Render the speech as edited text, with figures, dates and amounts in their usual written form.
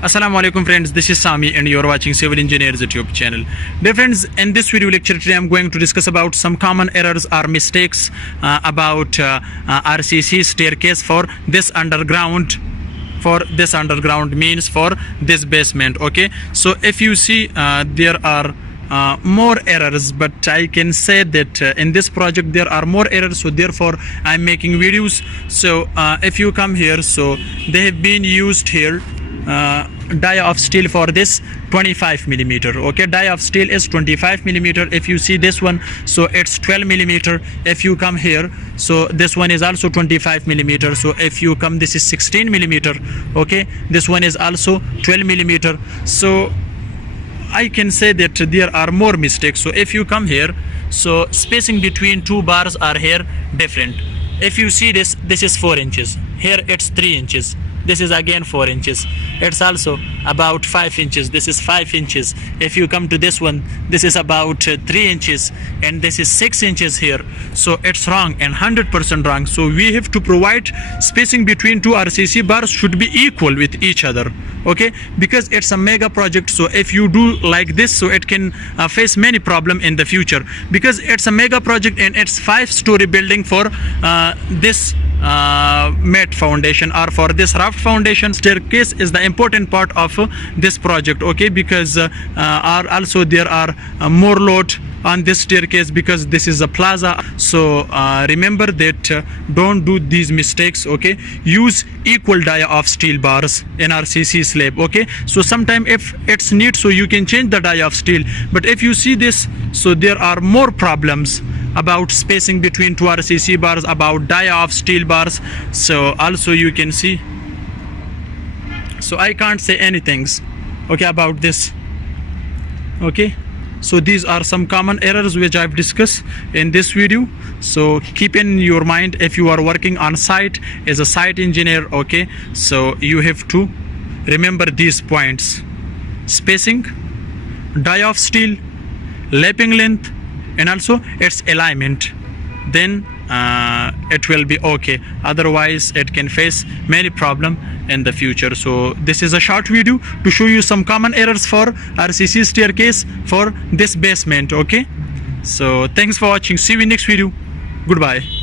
Assalamu alaikum friends, this is Sami and you are watching Civil Engineers YouTube channel. Dear friends, in this video lecture today I am going to discuss about some common errors or mistakes about RCC staircase for this underground means for this basement. Okay, so if you see there are more errors, but I can say that in this project there are more errors, so therefore I'm making videos. So if you come here, so they have been used here die of steel for this 25 millimeter. Okay, die of steel is 25 millimeter. If you see this one, so it's 12 millimeter. If you come here, so this one is also 25 millimeter. So if you come, this is 16 millimeter. Okay, this one is also 12 millimeter. So I can say that there are more mistakes. So if you come here, so spacing between two bars are here different. If you see this is 4 inches. Here it's 3 inches. This is again 4 inches. It's also about 5 inches. This is 5 inches. If you come to this one, this is about 3 inches, and this is 6 inches here. So it's wrong and 100% wrong. So we have to provide spacing between two RCC bars should be equal with each other. Okay, because it's a mega project. So if you do like this, so it can face many problem in the future, because it's a mega project and it's 5-story building for this mat foundation or for this raft foundation. Staircase is the important part of this project. Okay, because also there are more load on this staircase because this is a plaza. So remember that don't do these mistakes. Okay, use equal dia of steel bars in RCC slab. Okay, so sometime if it's need, so you can change the dia of steel, but if you see this, so there are more problems about spacing between two RCC bars, about dia of steel bars. So also you can see, so I can't say anything okay about this. Okay, so these are some common errors which I've discussed in this video. So keep in your mind, if you are working on site as a site engineer, okay, so you have to remember these points: spacing, dia of steel, lapping length, and also its alignment. Then it will be okay. Otherwise it can face many problem in the future. So this is a short video to show you some common errors for RCC staircase for this basement. Okay, so thanks for watching. See you in next video. Goodbye.